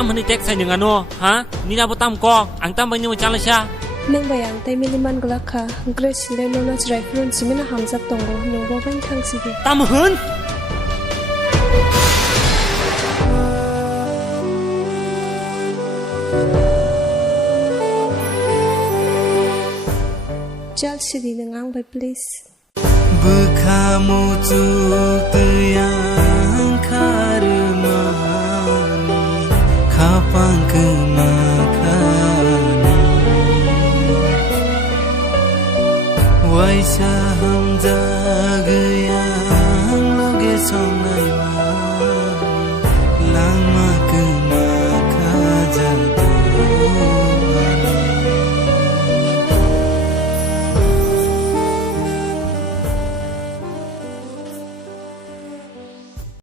tam hani tek sai dengan no ha nina bo tam ko ang tam bang ni macam lasya nang bayang tay miliman galakha grace le nona chrai frun simina hamjap tongo nobo ban thang sibi tam hun chal sibi nang by please Bukhamu yang karmani kapang kemakani Waisa hamza gayang loge sonai mani langma